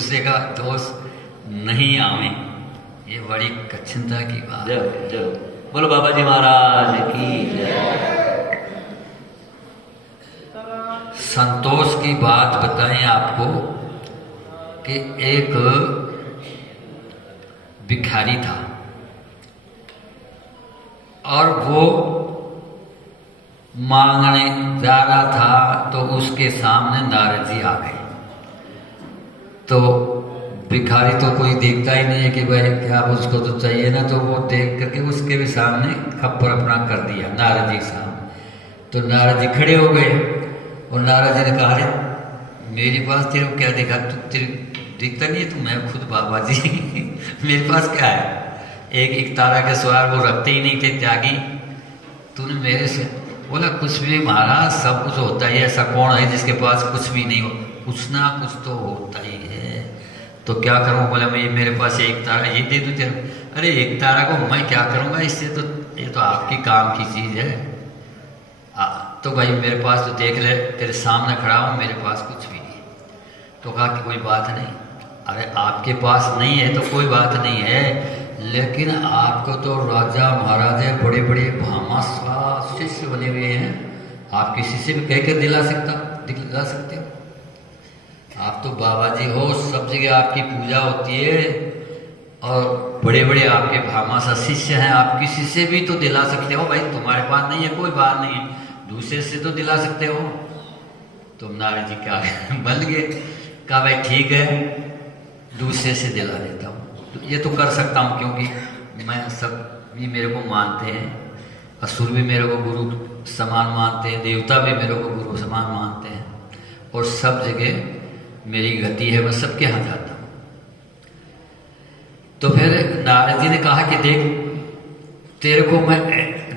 दूसरे का दोष नहीं आवे, ये बड़ी कठिनता की बात। जय बोलो बाबा जी महाराज की जय। संतोष की बात बताएं आपको कि एक भिखारी था और वो मांगने जा रहा था, तो उसके सामने नारद जी आ गए। तो भिखारी तो कोई देखता ही नहीं है कि भाई क्या उसको तो चाहिए ना, तो वो देख करके उसके भी सामने खप्पर अपना कर दिया नारद जी के सामने। तो नारद जी खड़े हो गए और नारद जी ने कहा, अरे मेरे पास तेरे को क्या देखा, तू तेरे दिखता नहीं है, तो मैं खुद बाबा जी मेरे पास क्या है, एक तारा के सवार वो रखते ही नहीं थे त्यागी, तूने मेरे से बोला कुछ भी महाराज, सब कुछ होता ही है, ऐसा कौन है जिसके पास कुछ भी नहीं हो, कुछ ना कुछ तो होता ही है, तो क्या करूँ। बोला मैं मेरे पास एक तारा, ये दे दूँ तेरे। अरे एक तारा को मैं क्या करूँगा, इससे तो ये तो आपकी काम की चीज़ है। तो भाई मेरे पास तो देख ले, तेरे सामने खड़ा हूँ, मेरे पास कुछ भी नहीं। तो कहा कि कोई बात नहीं, अरे आपके पास नहीं है तो कोई बात नहीं है, लेकिन आपको तो राजा महाराजा बड़े बड़े भामाशाह शिष्य बने हुए हैं, आप किसी से भी कह कर दिला सकते हो। आप तो बाबा जी हो, सब जगह आपकी पूजा होती है और बड़े बड़े आपके भामाशाह शिष्य हैं, आप किसी से भी तो दिला सकते हो। भाई तुम्हारे पास नहीं है कोई बात नहीं है, दूसरे से तो दिला सकते हो। तो नारद जी क्या बन गए, कहा भाई ठीक है, दूसरे से दिला देता हूँ, तो ये तो कर सकता हूँ, क्योंकि मैं सब भी मेरे को मानते हैं, असुर भी मेरे को गुरु समान मानते हैं, देवता भी मेरे को गुरु समान मानते हैं, और सब जगह मेरी गति है, मैं सबके यहाँ जाता हूँ। तो फिर नारद जी ने कहा कि देख, तेरे को मैं,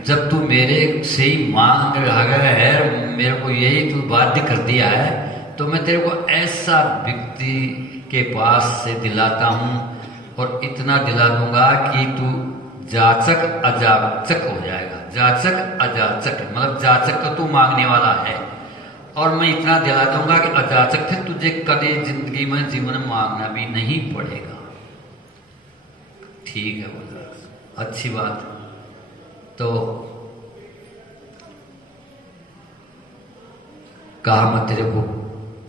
जब तू मेरे से ही मांग रहा है, मेरे को यही तू बाध्य कर दिया है, तो मैं तेरे को ऐसा व्यक्ति के पास से दिलाता हूँ, और इतना दिला दूंगा कि तू जाचक अजाचक हो जाएगा। जाचक अजाचक मतलब जाचक तो तू मांगने वाला है, और मैं इतना दिला दूंगा कि अजाचक फिर तुझे कभी जिंदगी में जीवन मांगना भी नहीं पड़ेगा। ठीक है बोला, अच्छी बात। तो कहा मैं तेरे को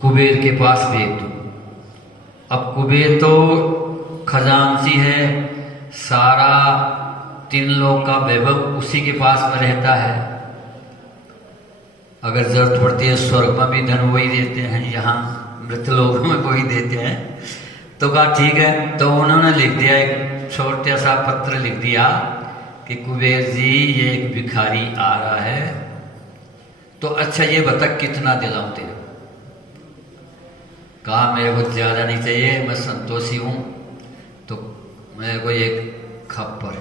कुबेर के पास भेज दूं। अब कुबेर तो खजांची है, सारा 3 लोक का वैभव उसी के पास में रहता है, अगर जरूरत पड़ती है स्वर्ग में भी धन वही देते हैं, यहाँ मृत लोगों में वही देते हैं। तो कहा ठीक है, तो उन्होंने लिख दिया, एक छोटा सा पत्र लिख दिया कि कुबेर जी ये एक भिखारी आ रहा है, तो अच्छा ये बता कितना दिलाऊं तेरे। कहा मेरे को ज़्यादा नहीं चाहिए, मैं संतोषी हूँ, तो मेरे को एक खप्पर,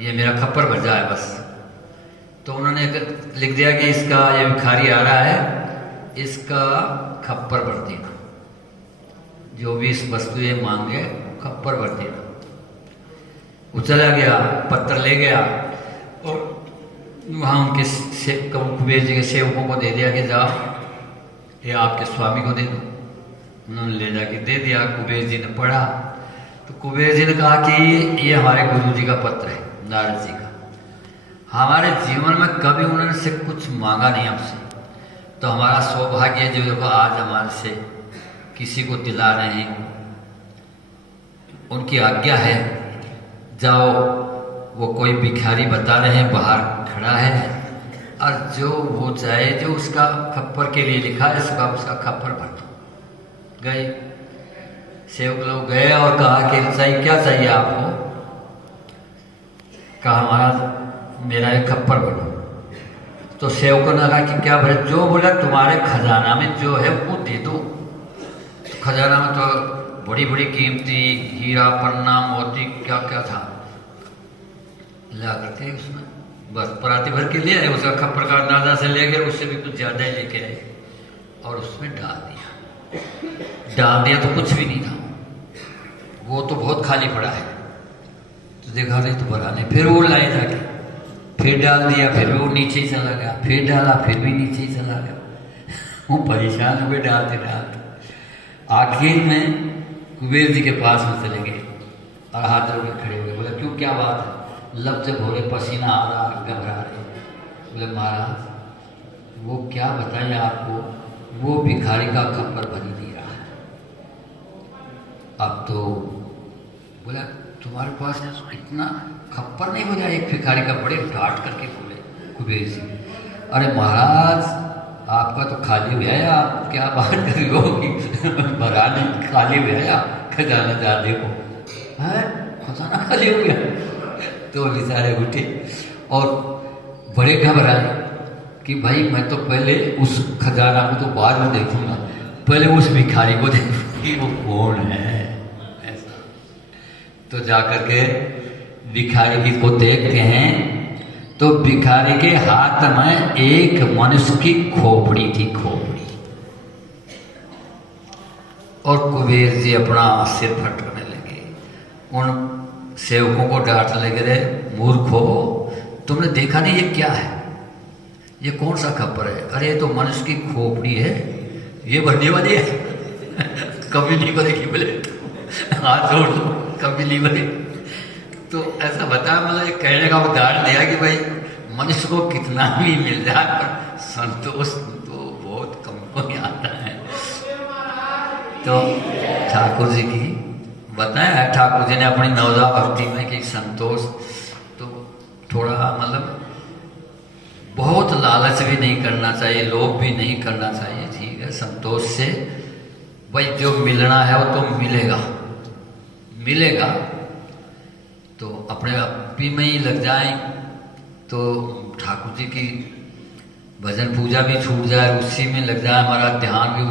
ये मेरा खप्पर भर जाए बस। तो उन्होंने लिख दिया कि इसका, ये भिखारी आ रहा है, इसका खप्पर भर देना, जो भी इस वस्तु ये मांगे खप्पर भर देना। वो चला गया, पत्र ले गया और वहाँ उनके कुबेर जी के सेवकों को दे दिया कि जाओ ये आपके स्वामी को दे दो। उन्होंने ले जाके दे दिया, कुबेर जी ने पढ़ा, तो कुबेर जी ने कहा कि ये हमारे गुरु जी का पत्र है, नारद जी का, हमारे जीवन में कभी उन्होंने से कुछ मांगा नहीं हमसे, तो हमारा सौभाग्य है जो देखो आज हमारे से किसी को दिला रहे हैं, उनकी आज्ञा है, जाओ, वो कोई भिखारी बता रहे हैं बाहर खड़ा है, और जो वो चाहे, जो उसका खप्पर के लिए लिखा है उसका खप्पर भर दो। गए सेवक लोग गए और कहा कि चाहिए क्या चाहिए आपको। कहा महाराज मेरा एक खप्पर भरो। तो सेवकों ने कहा कि क्या भरे, जो बोला तुम्हारे खजाना में जो है वो दे दो। तो खजाना में तो बड़ी बड़ी कीमती हीरा पन्ना मोती क्या क्या था, ला करके उसमें बस पराती भर के ले आए, उसका खप्पर का अंदाजा से ले गए, उससे भी कुछ ज़्यादा ही लेके आए और उसमें डाल दिया तो कुछ भी नहीं था, वो तो बहुत खाली पड़ा है। तो देखा नहीं तो भरा नहीं, फिर वो लाए जाके, फिर डाल दिया, फिर वो नीचे ही चला गया, फिर डाला, फिर भी नीचे ही चला गया। वो परेशान हुए डालते डालते। आखिर में कुबेर जी के पास में चले गए और हाथ जोड़ के खड़े हो गए। बोले क्यों, क्या बात है? लब से भोरे पसीना आ रहा, घबरा रहे। बोले महाराज वो क्या बताएं आपको, वो भिखारी का खप्पर भर ही नहीं रहा है। अब तो बोला तुम्हारे पास इतना खप्पर नहीं हो जाए? एक भिखारी का बड़े डांट करके बोले कुबेर जी, अरे महाराज आपका तो खाली हुआ है, आप क्या बात कर रहे हो कि भरा नहीं, खाली हुआ है, आप खजाना जा देखो है, खजाना खाली हो गया। तो बेचारे उठे और बड़े घबराए कि भाई मैं तो पहले उस खजाना को तो बाद में देखूंगा, पहले उस भिखारी को देखूंगा कि वो कौन है। ऐसा तो जाकर के भिखारी को देखते हैं तो भिखारी के हाथ में एक मनुष्य की खोपड़ी थी, खोपड़ी। और कुबेर जी अपना सिर फटकने लगे, उन सेवकों को डांटने लगे, मूर्खो तुमने देखा नहीं ये क्या है, ये कौन सा खप्पर है? अरे ये तो मनुष्य की खोपड़ी है, ये भरने वाली है। कभी नहीं बनेगी, बोले हाथ जोड़ दो, कभी नहीं बने। तो ऐसा बताया, मतलब ये कहने का उदाहरण दिया कि भाई मनुष्य को कितना भी मिल जाए पर संतोष तो बहुत कम को ही आता है। तो ठाकुर जी की बताया है, ठाकुर जी ने अपनी नवदा भक्ति में कि संतोष तो थोड़ा मतलब बहुत लालच भी नहीं करना चाहिए, लोभ भी नहीं करना चाहिए। ठीक है, संतोष से भाई जो मिलना है वो तो मिलेगा, मिलेगा तो अपने आप ही में ही लग जाए तो ठाकुर जी की भजन पूजा भी छूट जाए, उसी में लग जाए, हमारा ध्यान भी